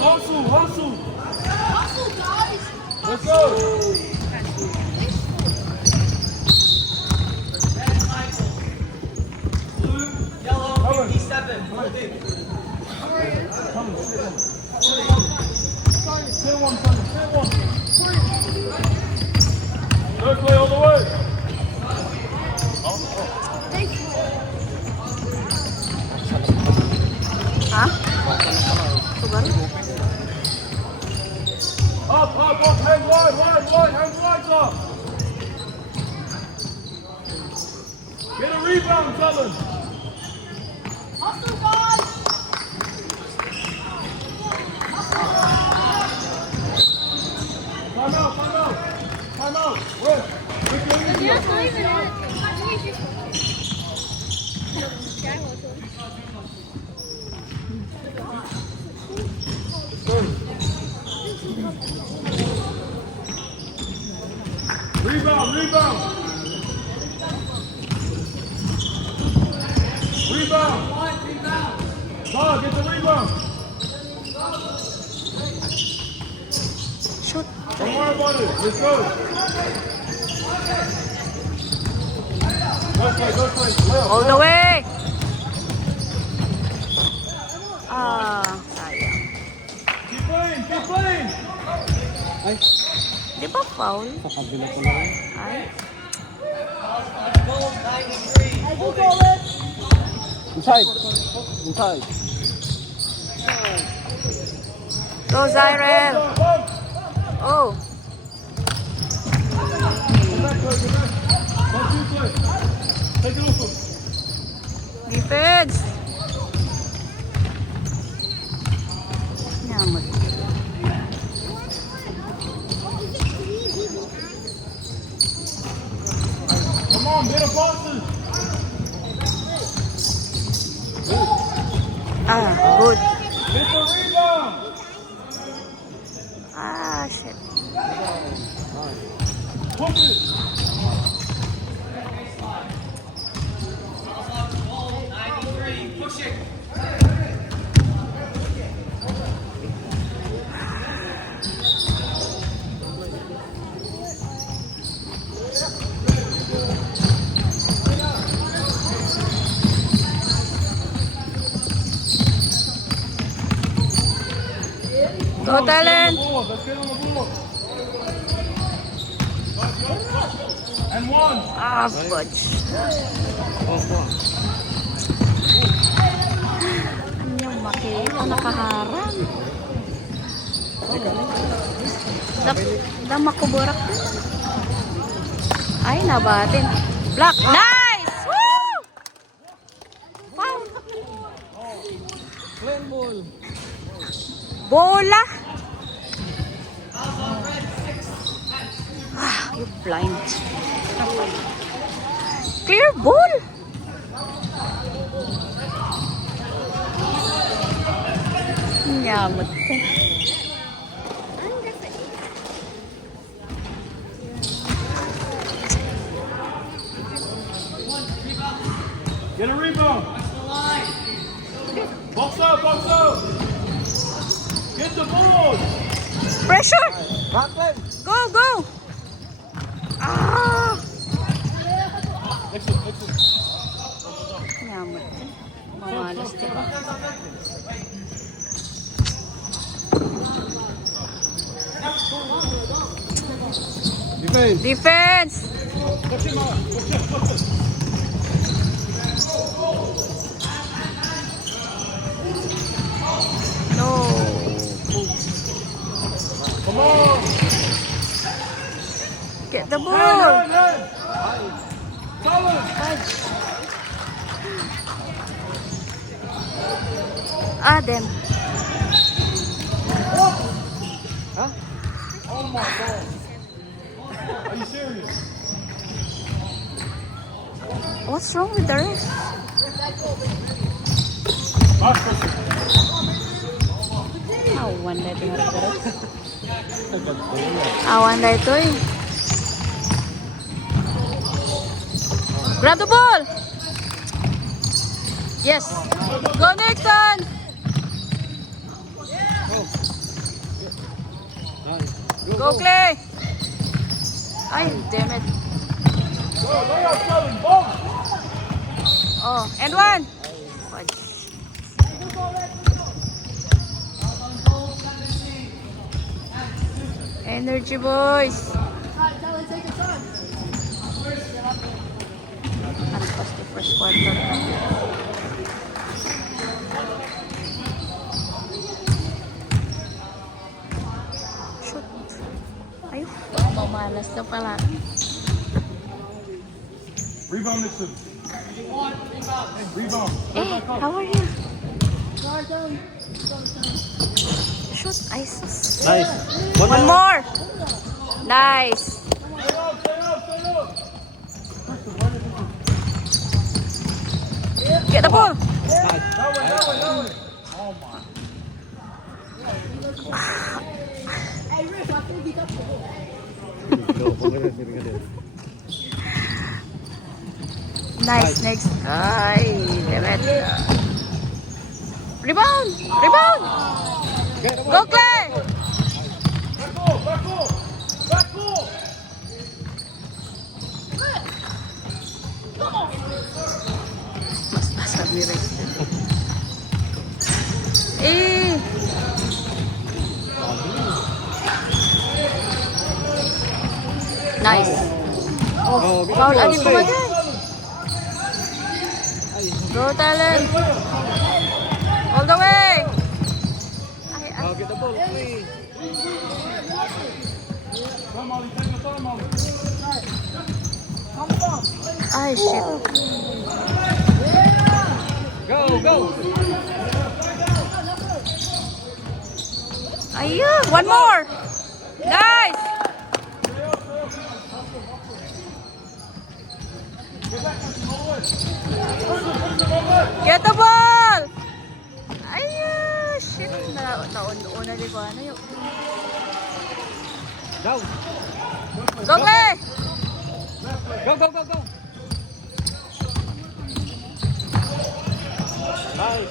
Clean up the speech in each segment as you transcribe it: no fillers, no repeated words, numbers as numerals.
hustle, hustle. Hustle, guys. Let's go. Yellow 57. Hold it. Sit one, Sonny. Sit one. Third play all the way. Ha? Sugar? Up, up, up. Hands wide, wide, wide. Hands wide, up. Get a rebound, fellas. Hustle, guys. Time out, time out. Time out. Wait. That's not even it. Rebound, rebound. Rebound. Dog, get the rebound. Shoot. Don't worry about it. Let's go. Go play, go play. Left. All the way! Ah, sayang. Keep playing, keep playing. Di ba foul? Ay. Gold 93. I will call it. Inside. Inside. Go, Zyrel! Up, up. Oh, Come back, play, come back. Don't you play. Take it off him. defense! Nyamot. Come on, get a passes. Ah, good. Get the rebound. Ah, shit. Push it. Gold 93. Push it. Go, talent! Let's get on the board. And one. Ah, fudge. Anyong makita, nakaharang. Dama ko burak din. Ay, nabatin. Block. Nice! Woo! Foul. Plain ball. Bola! Ah, you blind. Clear ball! Nyamot ka. Get a rebound. Box out, box out. Get the ball. Pressure! Backline. Go, go! Ah! Exit, exit. Nyamot ka. Mamalas diba? Defense. Defense! Touch him out. Touch him, touch him. No. Come on. Get the Hand, ball! hand, hand. Follow. Ah, them. Huh? Oh my God. Are you serious? What's wrong with the ref? Last person. Awan na ito nga ito. Awan na ito eh. Grab the ball! Yes! Go Nixon! Go, Clay! Ay, damn it. Go, lay out, Sully. Ball. Oh, and one. Fudge. Energy, boys. Tyler, take your time. Alpas the first quarter. Shoot. Ay, mamalas na pala. Rebound, Nixon. Rebound. Eh, how are you? Sorry, Tyler. Shoot, ice. Nice. One more. Nice. Stay out, stay out, stay out. Get the ball. That way, that way, that way. Oh, my. Hey, Rick, I think he touched the ball. Nice, next. Ay, damn it. Rebound! Rebound! Go, Clay! Back goal, back goal. Back goal. Mas sabi rin. Eh! Nice. Oh, Foul adi ko ba dyan? Go, talent. All the way. Ay, ay. Oh, get the ball, please. Come, Molly, take the time, Molly. Ay, shit. Go, go. Ayun, one more. Nice. Get the ball. Ayun, shit. Nauna di ko ano yung... Go. Go, Clay. Go, go, go, go. Nice.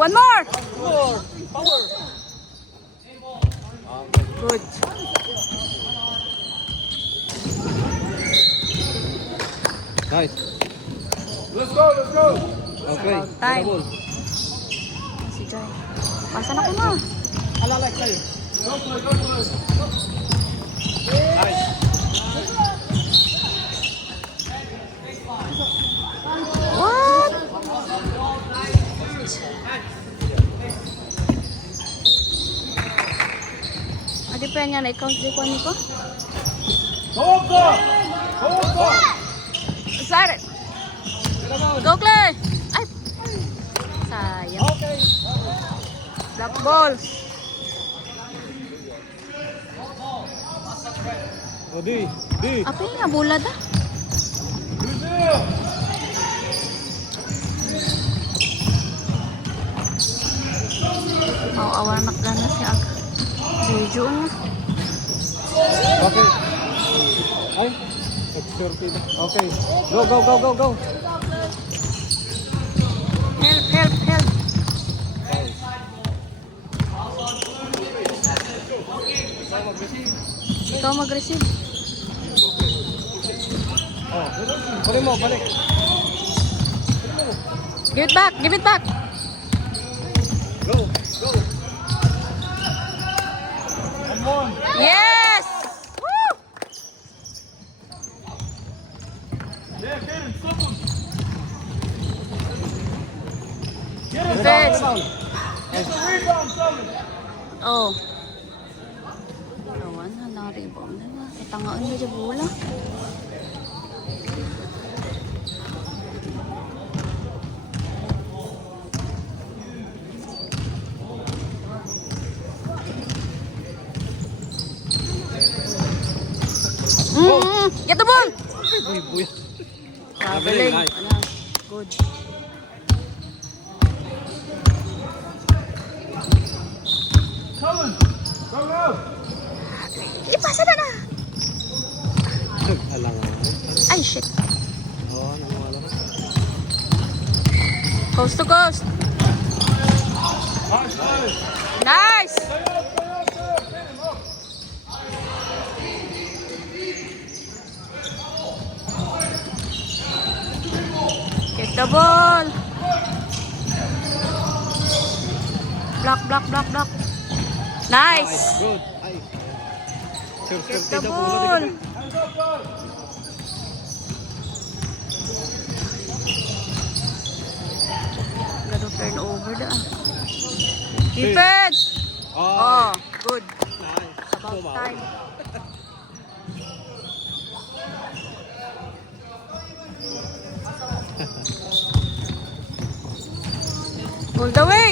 One more. Power. Power. Good. Nice. Let's go, let's go. Okay. About time. Get the ball. Si Joy. Pasan ako na. Alalay kayo. Go play, go play. Nice. What? Adi pa niya na ikaw di ko ni ko. Go up there. Go up there. Sorry. Go, Clay. Ay. Sayang. Okay. Black ball. Oh, di. Di. Apa nga bulad ah? Brazil. Awanak na siya ag. Jeju na. Okay. Ay. Extorted. Okay. Go, go, go, go, go. Help, help, help. Ikaw mag-receive. Oh. Balik mo, balik. Give it back, give it back. Go, go. Come on. Yes! Woo! Yeah, get him, stop him. Get him, Defense. Sully. Get the rebound, Sully. Oh. Awan, na-rebound na na. Itangaan mo dyan bola. Get the ball! Uy, buya. Traveling. Nice. Ano? Good. Cullen, go now. Ipasa na na! Alang. Ay, shit. Oh, nanguwala. Coast to coast. Nice, Sully. Nice! Stay up, stay up, stay up. Get him up. the ball. Block, block, block, block. Nice. Good. Ay. Sure, Get sure, the tidak ball. Hands up, guys. Lalo turnover da. Defense. Oh, good. Nice. About Wow. time. All the way.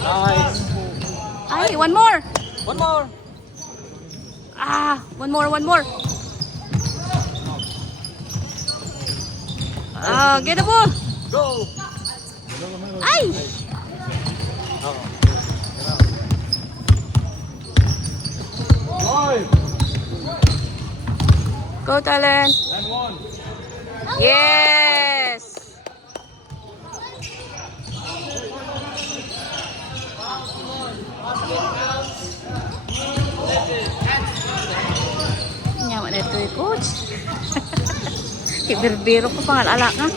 Nice. Ay, one more. One more. Ah, one more, one more. Ah, get the ball. Go. Ay! Five Go, talent. and one. Yes. Nyaman na ito eh, coach. Iberbero ko pangalala nga.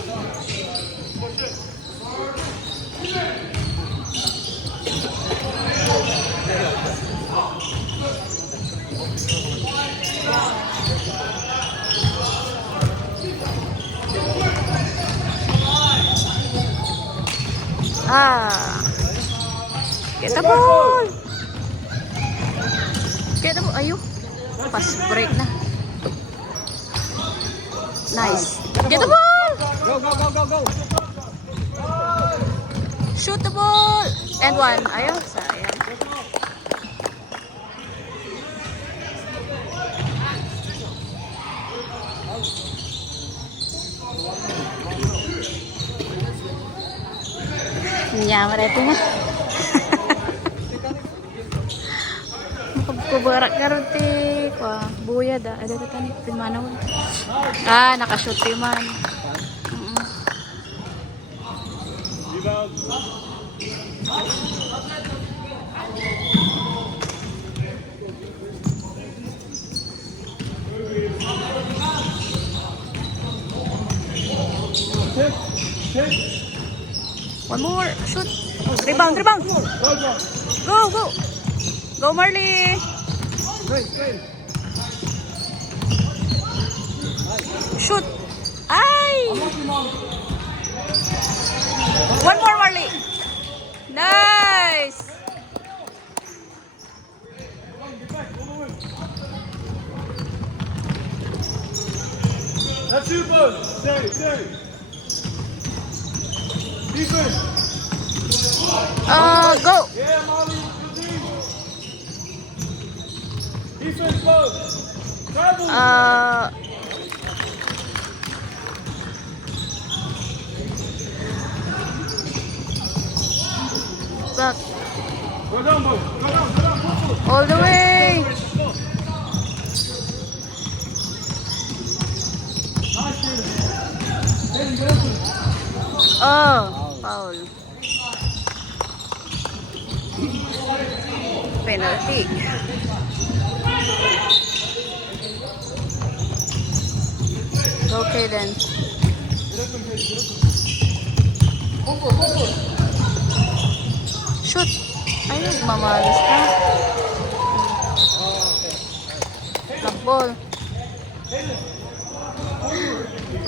Ah. Get the ball. Get the ball. Ayun. Pass break na. Nice. Get the ball. Go, go, go, go, go. Shoot the ball. And one. Ayun. Sayang. Nyaman na ito nga. Kubarak karon ti kwa buya da ada ta tani pinmanaw. Ah, nakashoot ti man. Rebound. Kick, kick. One more shoot. Rebound, rebound. Go, go. Go, go. Go Marley. Straight, straight. Shoot. Ay! One more Marley. Nice. That's you, bud. Stay, stay. Defense. Go. Yeah, Molly. Good team. Defense, bud. Travel. Back. Go down, bud. Go down, go down. Go, go. All the way. Nice, Taylor. Taylor, get up. Oh, foul. Penalty. Okay then. Shoot. Ayun, mamalis ka. Lagbol.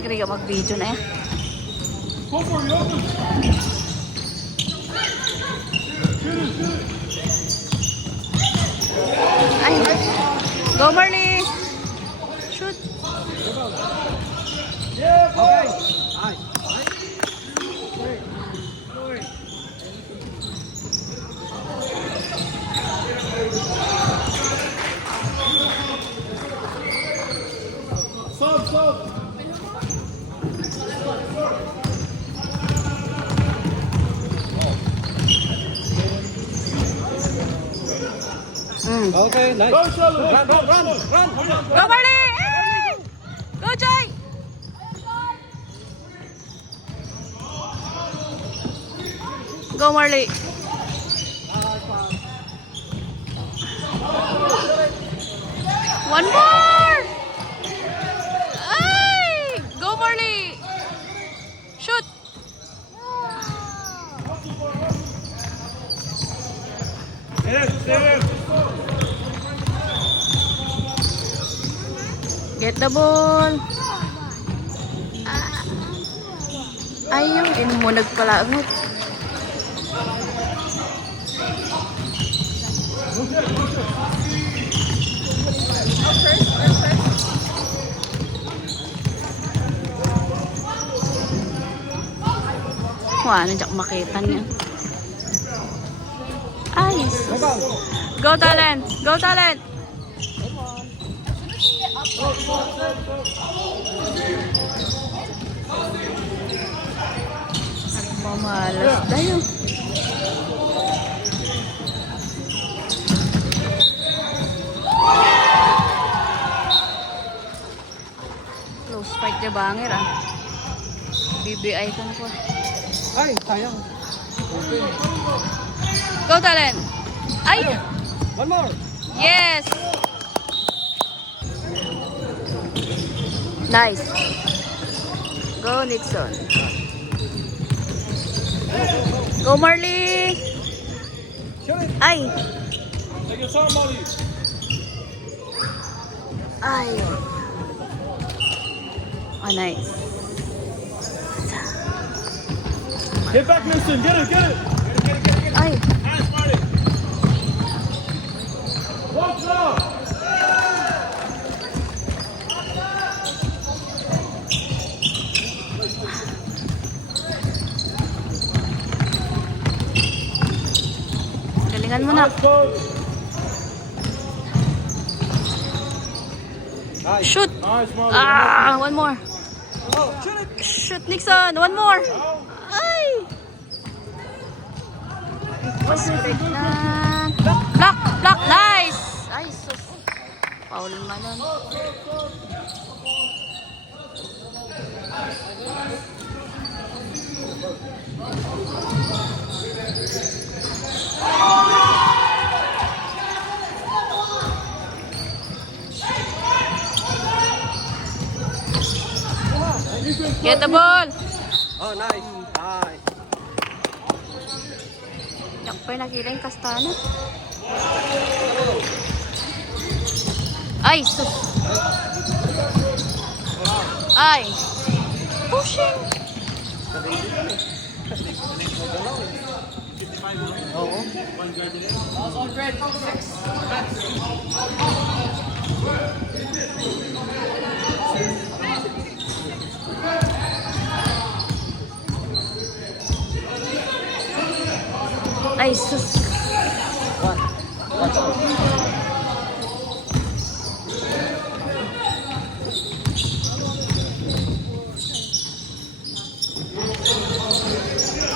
Sige ka mag-video na eh. Go for it, open. Ay, go Marley. Shoot. Okay. Ay. Sub, sub. Okay, nice. Go, Shelly. Run, run, run, run. Go Marley. Hey! Go Joy. Go Marley. One more. Ay! Go Marley. Get the ball. Ayaw, mo nagpalagot. Wala na dyan makita niya. Ay, sus. Go talent! Go talent! Mamalas tayo. Close fight niya bangir ah. BBI kan ko. Ay, sayang. Okay. Go talent! Ay! One more. Yes! Nice. Go Nixon. Go Marley! Shoot it. Ay! Take your time, Molly. Ay! Oh, nice. Get back, Nixon. Get it, get it. Ay! Hands, Marty. Walk up. Galingan mo na. Let's go. Nice. Shoot! Nice, Molly. Ah! One more. Oh, shoot it. Shoot Nixon! One more! Ay! Was break na. Block! Block! Nice! Ay, sus. Foul man nun. Get the ball! Oh, nice. Nice. Yak pa nakita yung kastana. Ay, sus. Ay. Pushing. Oo. On red, 6. Ay, sus.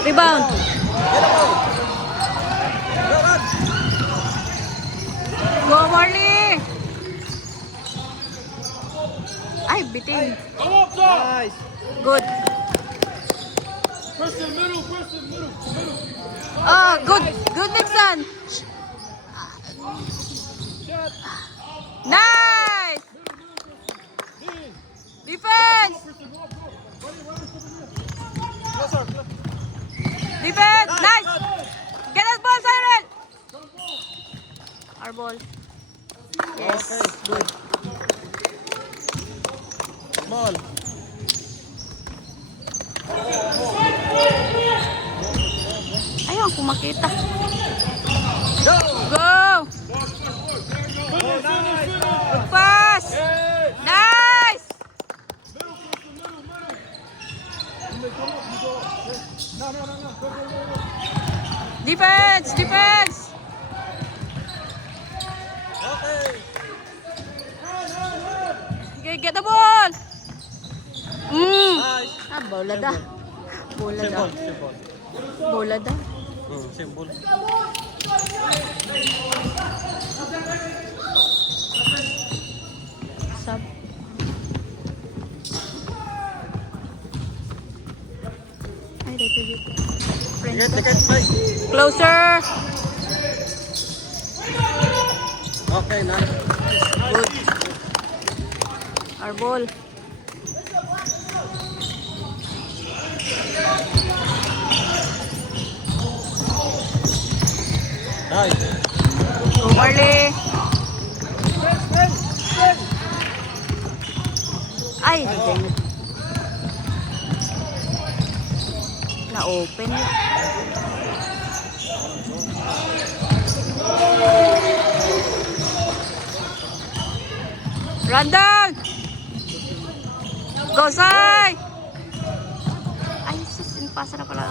Rebound. Go, Marley. Ay, bitin. Go up top. Nice. Good. Preston, middle, Preston, middle, middle. Oh, good. Good, Nixon. Nice. Defense. Defense. Nice. Get us ball, Siren. Our ball. Yes. Okay, good. Small. Ayun, kung makita. Go. Go. Finish, finish, finish. Good pass. Hey. Nice. Middle, Preston, middle, middle. You may come up, you go up. Hey. No, no, no, no. Go, go, go, go. Defense. Defense. Okay. Okay, get the ball. Nice. Ah, bola da. Bola da. Simple, simple. Bola da. Simple. Sub. Ay, dito dito. Friends Ticket, ko. ticket, play. Closer. Okay, nice. Good. Our ball. Nice. Marley. Ay. Na-open. Randang! Go, Sai! Ay, sus, inipasa na pala.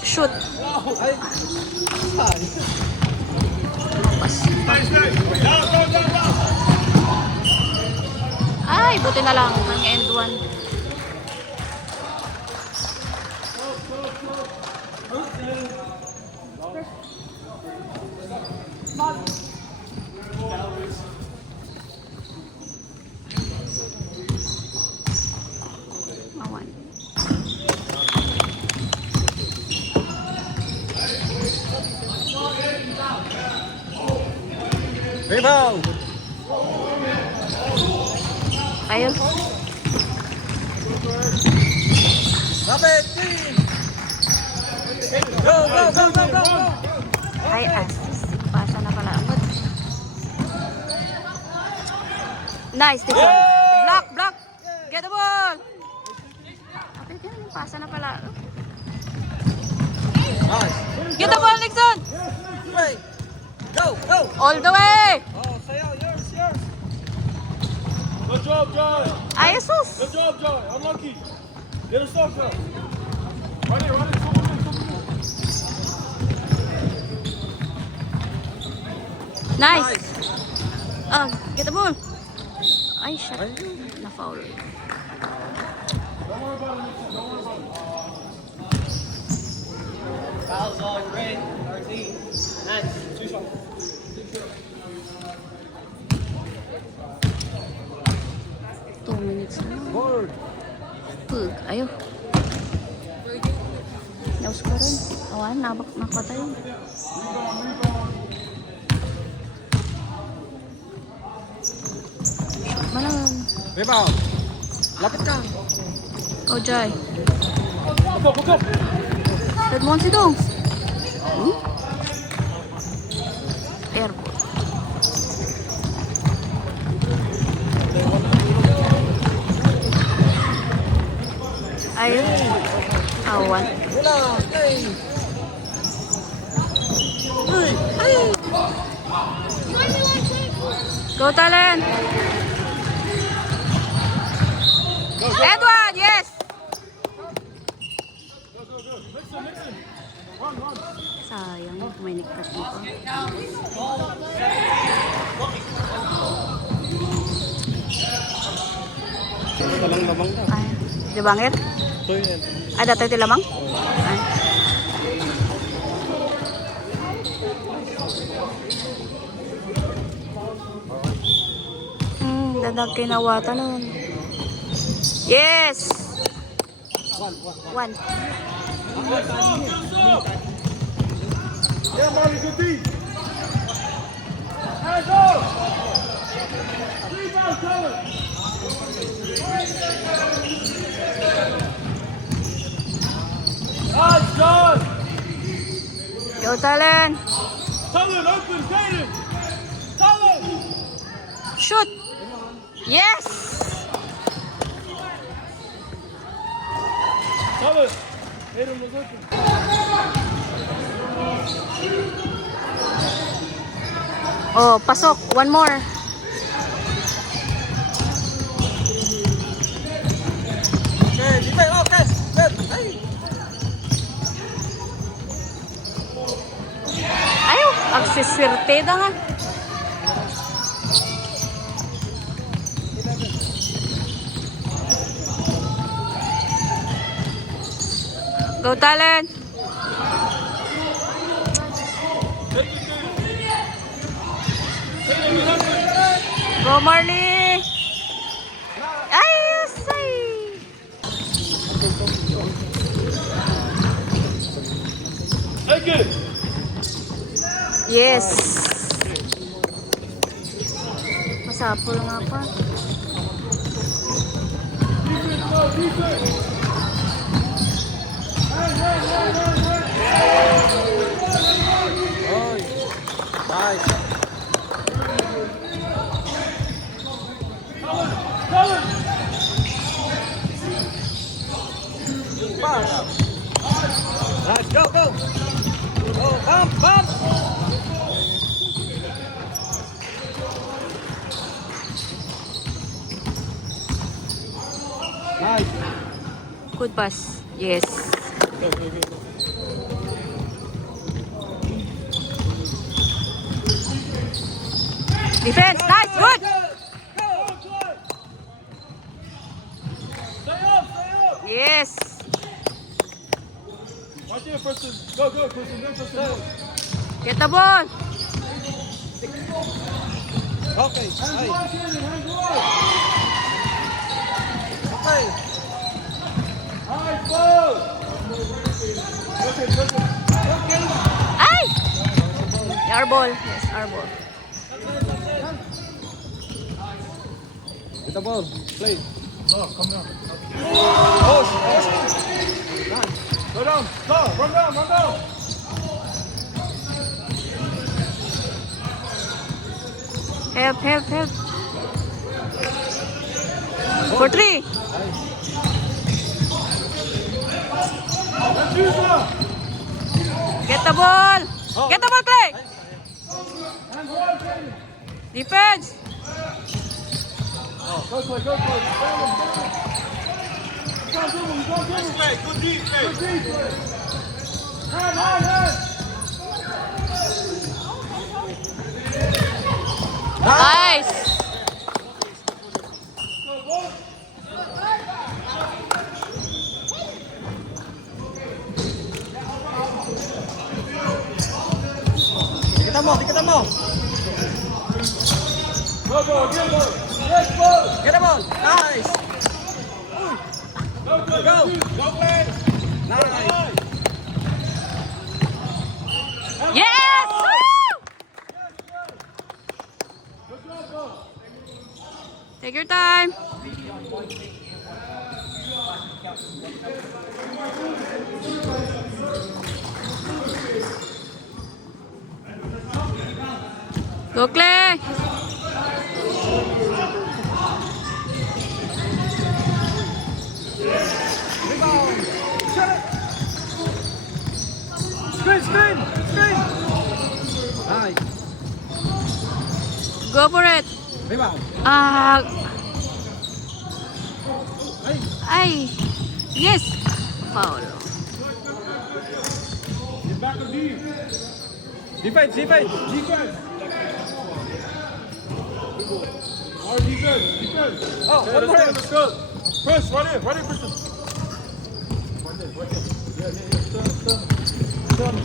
Shoot. Ay, buti na lang ng end one. Mawan. Rebound! Ayun. Lapit! Go, go, go, go, go! Ay, assist. Pasa na pala. Nice, Dixon. Block, block. Get the ball. Apit yun, pasa na pala. Nice! Get the ball, Dixon. Play! Go, go! All the way. Oh, sayo, yours, yours! Good job, Joy. Ay, sus. Good job, Joy. Unlucky. Get a stop, Joy. Run it, run it. Come on, come on. Nice. Get the ball. Ay, shit. Na-foul. Don't worry about it, Nixon. Don't worry about it. Fouls on red, 13. Nice. 2 shots. Two minutes na. Board! Pug. Ayaw. Naus ko rin. Awan, nakapatay. Malang. Rebound! Lapit ka! Oh, Jai. Go, go, go. Red mo si Dong. Airport. Ayun. Awan. Wala! Play! Uy! Ay! Go, Talent. Edward, yes. Sayang, may nigpas dito. Talang lamang na. Ay, di bangir? Ito yun. Ay, dati ti lamang? Ay. Dadag kinawata nun. Yes! One. Yeah, Marley, good beat. Hands up. Rebound, Tyler. Nice, John. Go, Talent. Tyler, open, get him. Tyler. Shoot! Yes! Tyler. Hayden was open. Oh, pasok. One more. Okay, defense, okay! Set! Ay! Ayaw, agsiswerte na nga. Go, Talent. Go, Marley. Ay, say. Take it. Yes. Masapol nga pa. Defense, go, defense. Oy. Nice. Let's go, go. Go, bump, bump. Nice. Good pass. Yes. Defense. Nice. Good. Yes. Right there, Preston. Go, go, Preston. Go, Preston. Get the ball. Okay. Hands Ay. wide, Shannon. Hands wide. Okay. Nice ball. Okay, Preston. Ay! Our ball. Yes, our ball. Get the ball. Play. Go, come down. Push, push. Go down. Go, run down, run down. Help, help, help. For 3. Let's use her. Get the ball. Get the ball, Clay. Hands wide, Shannon. Defense. Go, Clay, go, Clay. Down, down. You can't do him, you can't do him. Good deep, Clay. Good deep, Clay. Hand, hand, hand. Nice. Kita mo, kita mo. Go, go, again, go. Yes, go. Get the ball. Nice. Go, go, Go. Go, Clay. Nice. Yes. Woo! Let's go, go. Take your time. Go, Clay. Screen, screen, screen. Nice. Go for it. Rebound. Ay. Ay. Yes. Foul. Get back to deep. Defense, defense. Defense. All right, defense, defense. Oh, Yeah, one more. let's go. Press, right in, Preston. Right there, right there. Yeah, yeah, yeah. Turn.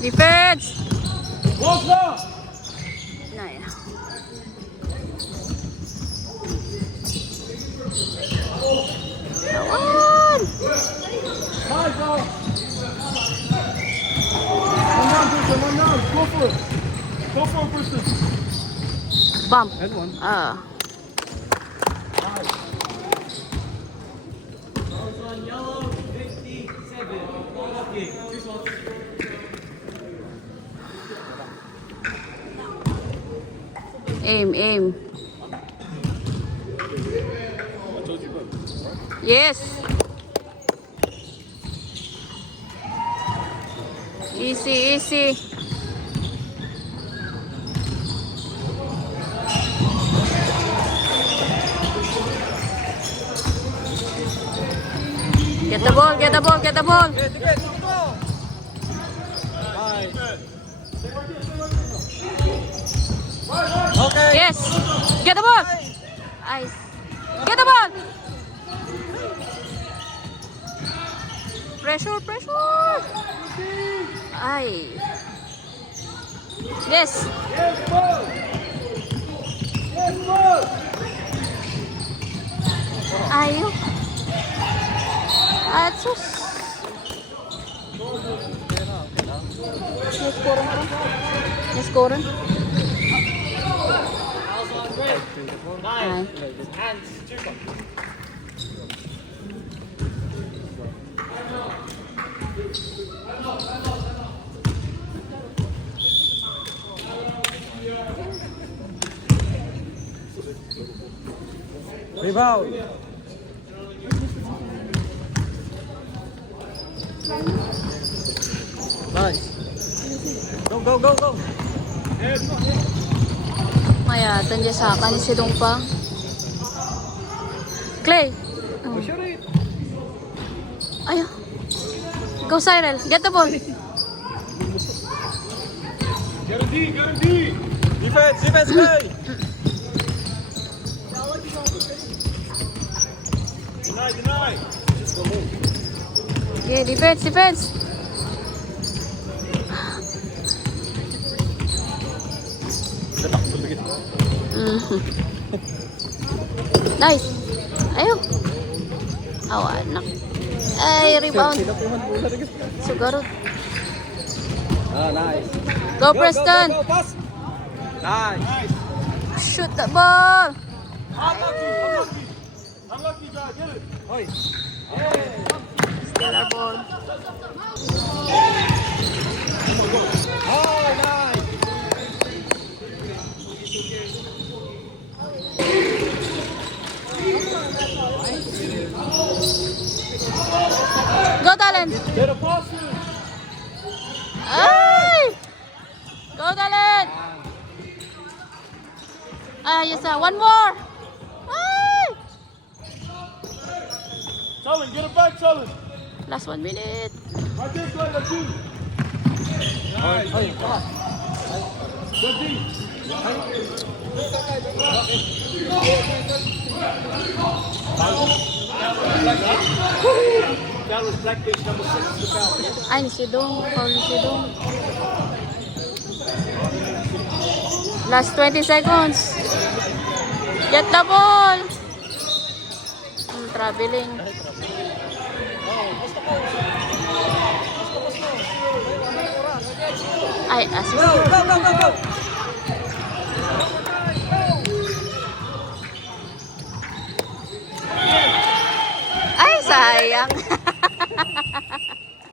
Defense. Walk now. Nay. Come on. Nice, dog. One down, Preston, one down. Go for it. Go for it, Preston. Bump. And one. Ah. Nice. On yellow, 57. Okay, two shots. Aim, aim. Yes. Easy, easy. Get the ball, get the ball, get the ball. Defense, defense. Go. Nice. Okay. Yes. Get the ball. Nice. Get the ball. Pressure, pressure. Ay. Yes. Yes, ball. Yes, ball. Ayaw. Atsus. Naskoran? Fouls on red. Nine. Hands, two shots. Rebound. Nice. Go, go, go, go. Maya, tanya sa akin si Dongpa. Clay. Oh, shoot it. Ayaw. Go, Cyril. Get the ball. Get him deep, get him deep. Defense, defense, play. Deny, deny. Just go move. Okay, defense, defense. Mhm. Nice. Ayaw. Awan na. Ay, rebound. Siguro. Ah, nice. Go, Preston. Go, pass. Nice. Shoot that ball. Unlucky, unlucky. Unlucky, guy. Get it. Oi. Still our ball. Oh, nice. Go, Talent. Get a pass in. Ay! Go, Talent. Yes, sir. One more. Ay! Tell him, get it back, tell him. Last 1 minute. Right there, Clay, that's you. Oi, oi. Get deep. That was Blackfish number 6 to the foul. Ay, si Dong. Paul si Dong. Last 20 seconds. Get the ball. Traveling. Ay, assist. Go, go, go, go, go. Ay, sayang.